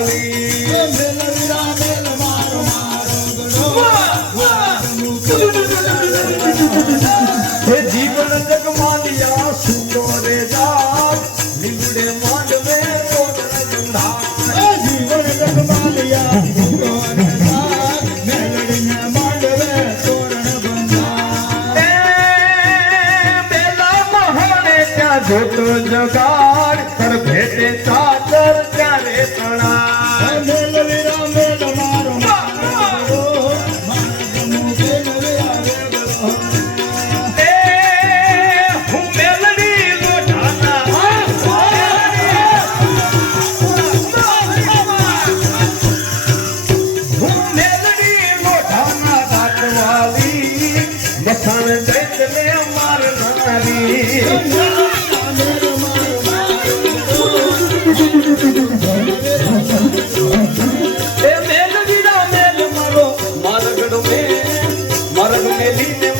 Ali. Oh, એટલે માર નારી. એ મેલ વિડા મેલ મારો મારગડો મે મારગ મેલીને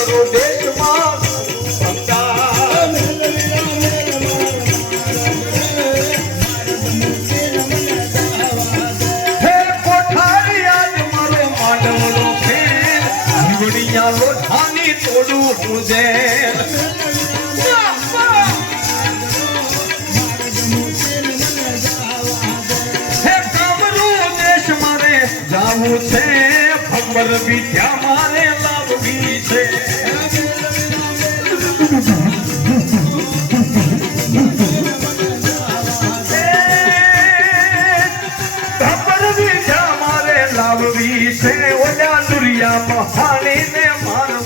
કરો દેશમાં લોઠાની તોડું હું છે ભમર વિદ્યા મારે લાવવી છે.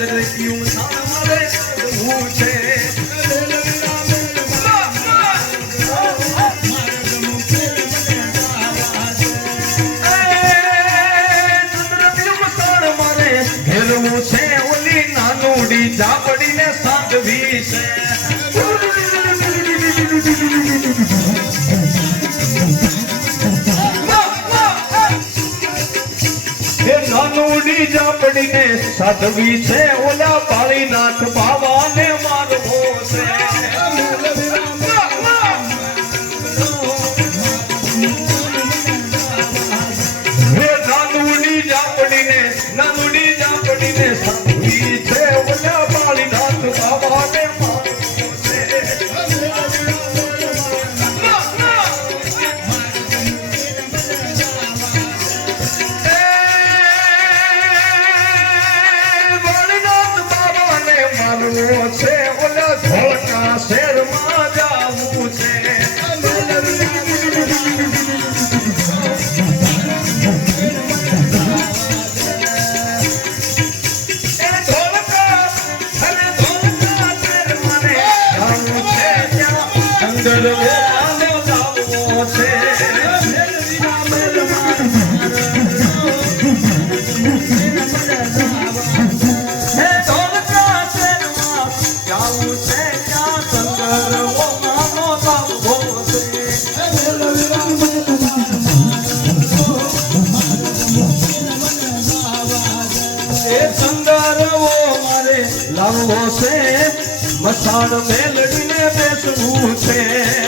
સરસ્યું સામરે સદવું છે ઝાપડીને સાગવી છે નાનુડી ઝાપડીને સાધવી છે ઓલા પાળીનાથ બાવા. છે ઓલા ધોકા છે. છે મસાણ મેલડીને બેસવું છે.